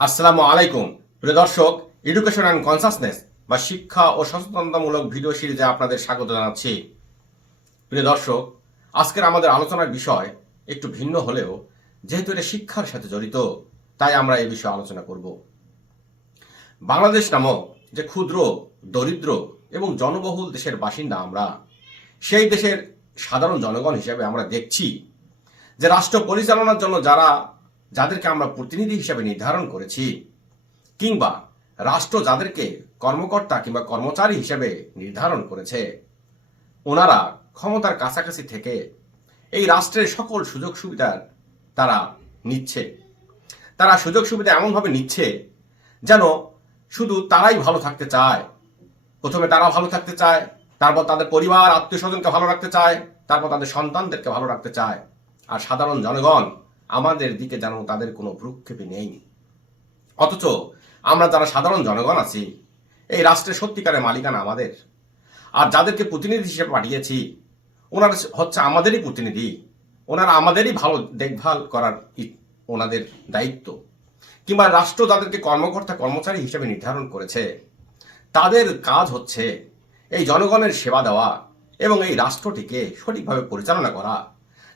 আসসালামু আলাইকুম। প্রিয় দর্শক এডুকেশন অ্যান্ড কনসাসনেস বা শিক্ষা ও সচেতনতামূলক ভিডিও সিরিজে আপনাদের স্বাগত জানাচ্ছি। প্রিয় দর্শক, আজকের আমাদের আলোচনার বিষয় একটু ভিন্ন হলেও যেহেতু এটা শিক্ষার সাথে জড়িত, তাই আমরা এই বিষয়ে আলোচনা করব। বাংলাদেশ নামক যে ক্ষুদ্র, দরিদ্র এবং জনবহুল দেশের বাসিন্দা আমরা, সেই দেশের সাধারণ জনগণ হিসেবে আমরা দেখছি যে রাষ্ট্র পরিচালনার জন্য যারা যাদেরকে আমরা প্রতিনিধি হিসেবে নির্ধারণ করেছি, কিংবা রাষ্ট্র যাদেরকে কর্মকর্তা কিংবা কর্মচারী হিসেবে নির্ধারণ করেছে, ওনারা ক্ষমতার কাছাকাছি থেকে এই রাষ্ট্রের সকল সুযোগ সুবিধা তারা নিচ্ছে। তারা সুযোগ সুবিধা এমনভাবে নিচ্ছে যেন শুধু তারাই ভালো থাকতে চায়। প্রথমে তারা ভালো থাকতে চায়, তারপর তাদের পরিবার আত্মীয় স্বজনকে ভালো রাখতে চায়, তারপর তাদের সন্তানদেরকে ভালো রাখতে চায়। আর সাধারণ জনগণ আমাদের দিকে যেন তাদের কোনো ভ্রুক্ষেপই নেই অথচ আমরা যারা সাধারণ জনগণ আছি, এই রাষ্ট্রের সত্যিকারের মালিকানা আমাদের। আর যাদেরকে প্রতিনিধি হিসেবে পাঠিয়েছি, ওনারা হচ্ছে আমাদেরই প্রতিনিধি। ওনারা আমাদেরই ভালো দেখভাল করার ওনাদের দায়িত্ব। কিংবা রাষ্ট্র যাদেরকে কর্মকর্তা, কর্মচারী হিসেবে নির্ধারণ করেছে, তাদের কাজ হচ্ছে এই জনগণের সেবা দেওয়া এবং এই রাষ্ট্রটিকে সঠিকভাবে পরিচালনা করা।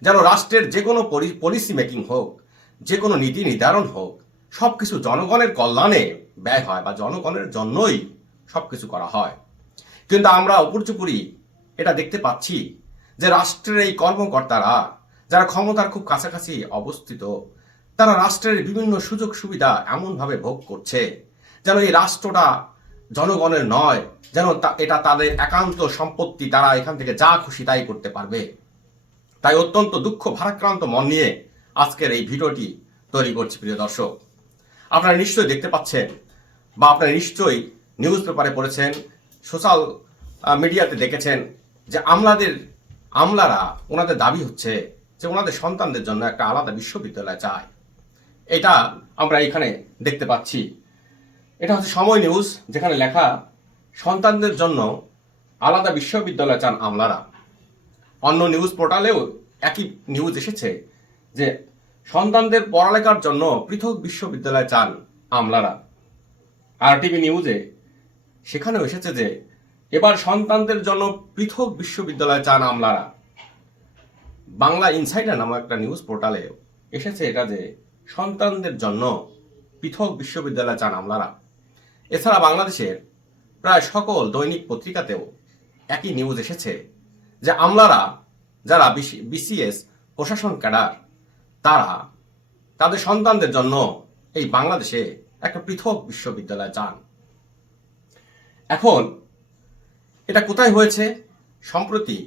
যেন রাষ্ট্রের যে কোনো পলিসি মেকিং হোক, যে কোনো নীতি নির্ধারণ হোক সব কিছু জনগণের কল্যাণে ব্যয় হয় বা জনগণের জন্যই সব কিছু করা হয়। কিন্তু আমরা উপর্যুপুরি এটা দেখতে পাচ্ছি যে রাষ্ট্রের এই কর্মকর্তারা, যারা ক্ষমতার খুব কাছাকাছি অবস্থিত, তারা রাষ্ট্রের বিভিন্ন সুযোগ সুবিধা এমনভাবে ভোগ করছে যেন এই রাষ্ট্রটা জনগণের নয়, যেন এটা তাদের একান্ত সম্পত্তি, তারা এখান থেকে যা খুশি তাই করতে পারবে। তাই অত্যন্ত দুঃখ ভারাক্রান্ত মন নিয়ে আজকের এই ভিডিওটি তৈরি করছি প্রিয় দর্শক। আপনারা নিশ্চয়ই দেখতে পাচ্ছেন বা আপনারা নিশ্চয়ই নিউজ পেপারে পড়েছেন, সোশ্যাল মিডিয়াতে দেখেছেন যে আমলাদের, আমলারা ওনাদের দাবি হচ্ছে যে ওনাদের সন্তানদের জন্য একটা আলাদা বিশ্ববিদ্যালয় চায় এটা আমরা এখানে দেখতে পাচ্ছি। এটা হচ্ছে সময় নিউজ, যেখানে লেখা, সন্তানদের জন্য আলাদা বিশ্ববিদ্যালয় চান আমলারা। অন্য নিউজ পোর্টালেও একই নিউজ এসেছে যে সন্তানদের পড়ালেখার জন্য পৃথক বিশ্ববিদ্যালয় চান আমলারা। আর টিভি নিউজে সেখানেও এসেছে যে এবার সন্তানদের জন্য পৃথক বিশ্ববিদ্যালয় চান আমলারা। বাংলা ইনসাইডার নামক একটা নিউজ পোর্টালে এসেছে এটা যে সন্তানদের জন্য পৃথক বিশ্ববিদ্যালয় চান আমলারা। এছাড়া বাংলাদেশের প্রায় সকল দৈনিক পত্রিকাতেও একই নিউজ এসেছে যে আমলারা যারা বিসিএস প্রশাসন ক্যাডার, তারা তাদের সন্তানদের জন্য এই বাংলাদেশে একটা পৃথক বিশ্ববিদ্যালয় চান। এখন এটা কোথায় হয়েছে? সম্প্রতি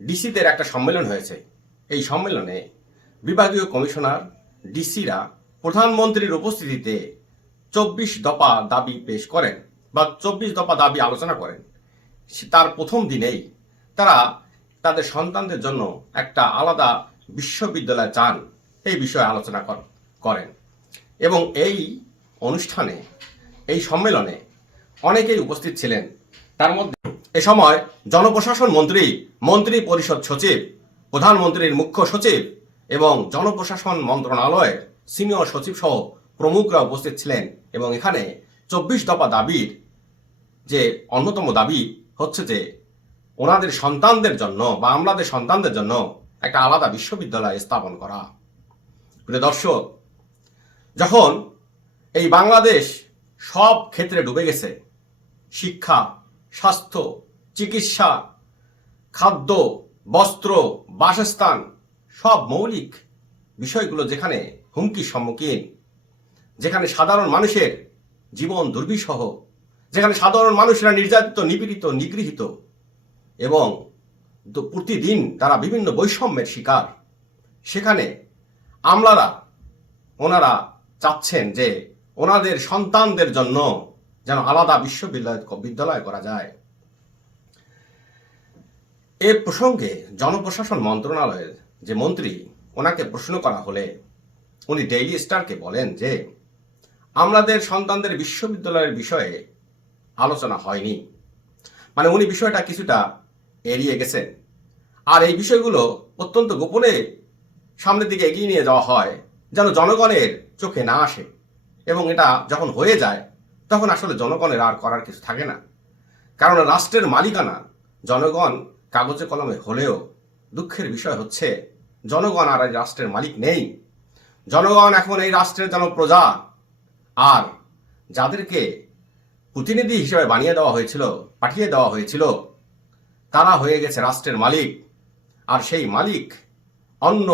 ডিসিদের একটা সম্মেলন হয়েছে। এই সম্মেলনে বিভাগীয় কমিশনার ডিসিরা প্রধানমন্ত্রীর উপস্থিতিতে চব্বিশ দফা দাবি পেশ করেন বা চব্বিশ দফা দাবি আলোচনা করেন। তার প্রথম দিনেই তারা তাদের সন্তানদের জন্য একটা আলাদা বিশ্ববিদ্যালয় চান, এই বিষয়ে আলোচনা কর- করেন। এবং এই অনুষ্ঠানে, এই সম্মেলনে অনেকেই উপস্থিত ছিলেন। তার মধ্যে এ সময় জনপ্রশাসন মন্ত্রী মন্ত্রী পরিষদ সচিব, প্রধানমন্ত্রীর মুখ্য সচিব এবং জনপ্রশাসন মন্ত্রণালয়ের সিনিয়র সচিব সহ প্রমুখরা উপস্থিত ছিলেন এবং এখানে চব্বিশ দফা দাবির যে অন্যতম দাবি হচ্ছে যে ওনাদের সন্তানদের জন্য বা আমলাদের সন্তানদের জন্য একটা আলাদা বিশ্ববিদ্যালয় স্থাপন করা। প্রিয় দর্শক, যখন এই বাংলাদেশ সব ক্ষেত্রে ডুবে গেছে, শিক্ষা, স্বাস্থ্য, চিকিৎসা, খাদ্য, বস্ত্র, বাসস্থান, সব মৌলিক বিষয়গুলো যেখানে হুমকির সম্মুখীন, যেখানে সাধারণ মানুষের জীবন দুর্বিষহ, যেখানে সাধারণ মানুষেরা নির্যাতিত, নিপীড়িত, নিগৃহীত এবং প্রতিদিন তারা বিভিন্ন বৈষম্যের শিকার। সেখানে আমলারা, ওনারা চাচ্ছেন যে ওনাদের সন্তানদের জন্য যেন আলাদা বিশ্ববিদ্যালয় বিদ্যালয় করা যায়। এ প্রসঙ্গে জনপ্রশাসন মন্ত্রণালয়ের যে মন্ত্রী, ওনাকে প্রশ্ন করা হলে উনি ডেইলি স্টারকে বলেন যে আমাদের সন্তানদের বিশ্ববিদ্যালয়ের বিষয়ে আলোচনা হয়নি। মানে উনি বিষয়টা কিছুটা এড়িয়ে গেছেন আর এই বিষয়গুলো অত্যন্ত গোপনে সামনের দিকে এগিয়ে নিয়ে যাওয়া হয়, যেন জনগণের চোখে না আসে। এবং এটা যখন হয়ে যায়, তখন আসলে জনগণের আর করার কিছু থাকে না। কারণ রাষ্ট্রের মালিকানা জনগণ কাগজে কলমে হলেও দুঃখের বিষয় হচ্ছে, জনগণ আর এই রাষ্ট্রের মালিক নেই। জনগণ এখন এই রাষ্ট্রের যেন প্রজা। আর যাদেরকে প্রতিনিধি হিসেবে বানিয়ে দেওয়া হয়েছিল, পাঠিয়ে দেওয়া হয়েছিল তারা হয়ে গেছে রাষ্ট্রের মালিক। আর সেই মালিক অন্য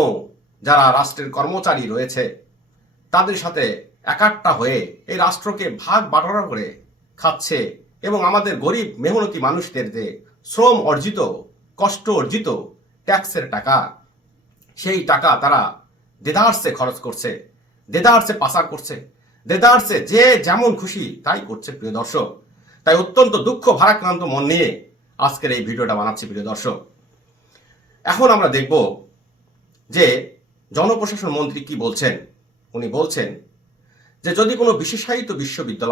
যারা রাষ্ট্রের কর্মচারী রয়েছে, তাদের সাথে একাট্টা হয়ে এই রাষ্ট্রকে ভাগ বাটোয়ারা করে খাচ্ছে এবং আমাদের গরিব মেহনতি মানুষদের যে শ্রম অর্জিত, কষ্ট অর্জিত ট্যাক্সের টাকা, সেই টাকা তারা দেদারসে খরচ করছে, দেদার্সে পাচার করছে, দেদারসে যে যেমন খুশি তাই করছে, প্রিয় দর্শক। তাই অত্যন্ত দুঃখ, ভারাক্রান্ত মন নিয়ে আজকের এই ভিডিওটা বানাচ্ছি প্রিয় দর্শক। এখন আমরা দেখব যে জনপ্রশাসন মন্ত্রী কি বলছেন? উনি বলছেন যে, যদি কোনো বিশেষায়িত বিশ্ববিদ্যালয়